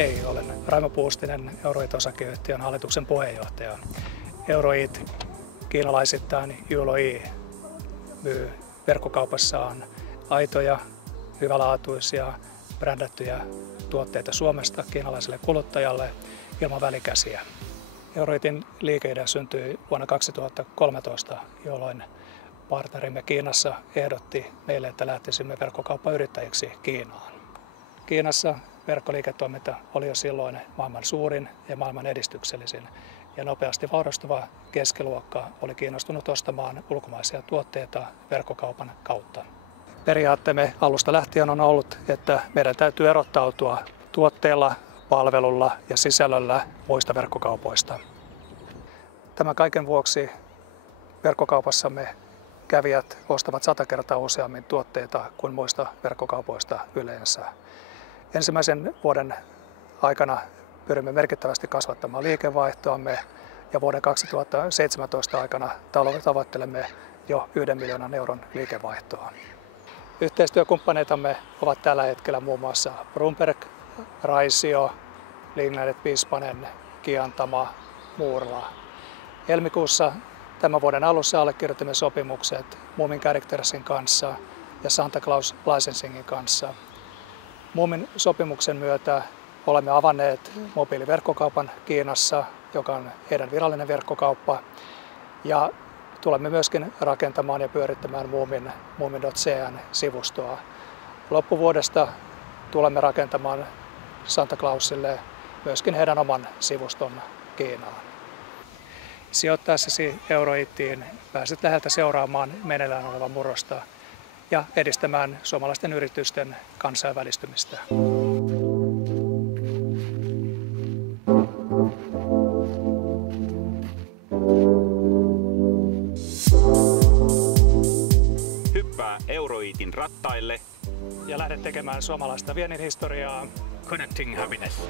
Hei, olen Raimo Puustinen, Euroit-osakeyhtiön hallituksen puheenjohtaja. Euroit kiinalaisittain Yulo-i myy verkkokaupassaan aitoja, hyvälaatuisia, brändättyjä tuotteita Suomesta kiinalaiselle kuluttajalle ilman välikäsiä. Euroitin liikeidea syntyi vuonna 2013, jolloin partnerimme Kiinassa ehdotti meille, että lähtisimme verkkokauppayrittäjiksi Kiinaan. Kiinassa verkkoliiketoiminta oli jo silloin maailman suurin ja maailman edistyksellisin, ja nopeasti vaurastuva keskiluokka oli kiinnostunut ostamaan ulkomaisia tuotteita verkkokaupan kautta. Periaatteemme alusta lähtien on ollut, että meidän täytyy erottautua tuotteella, palvelulla ja sisällöllä muista verkkokaupoista. Tämän kaiken vuoksi verkkokaupassamme kävijät ostavat 100 kertaa useammin tuotteita kuin muista verkkokaupoista yleensä. Ensimmäisen vuoden aikana pyrimme merkittävästi kasvattamaan liikevaihtoamme ja vuoden 2017 aikana tavoittelemme jo 1 miljoonan euron liikevaihtoa. Yhteistyökumppaneitamme ovat tällä hetkellä muun muassa Brumberg, Raisio, Lignanet Pispanen, Kiantama, Muurla. Helmikuussa tämän vuoden alussa allekirjoitimme sopimukset Moomin Charactersin kanssa ja Santa Claus Licensingin kanssa. Moomin sopimuksen myötä olemme avanneet mobiiliverkkokaupan Kiinassa, joka on heidän virallinen verkkokauppa, ja tulemme myöskin rakentamaan ja pyörittämään Moomin.cn-sivustoa. Loppuvuodesta tulemme rakentamaan Santa Clausille myöskin heidän oman sivuston Kiinaan. Sijoittaessasi Euroitiin pääset läheltä seuraamaan meneillään olevaa murrosta ja edistämään suomalaisten yritysten kansainvälistymistä. Hyppää Euroitin rattaille ja lähde tekemään suomalaista viennin historiaa. Connecting Happiness.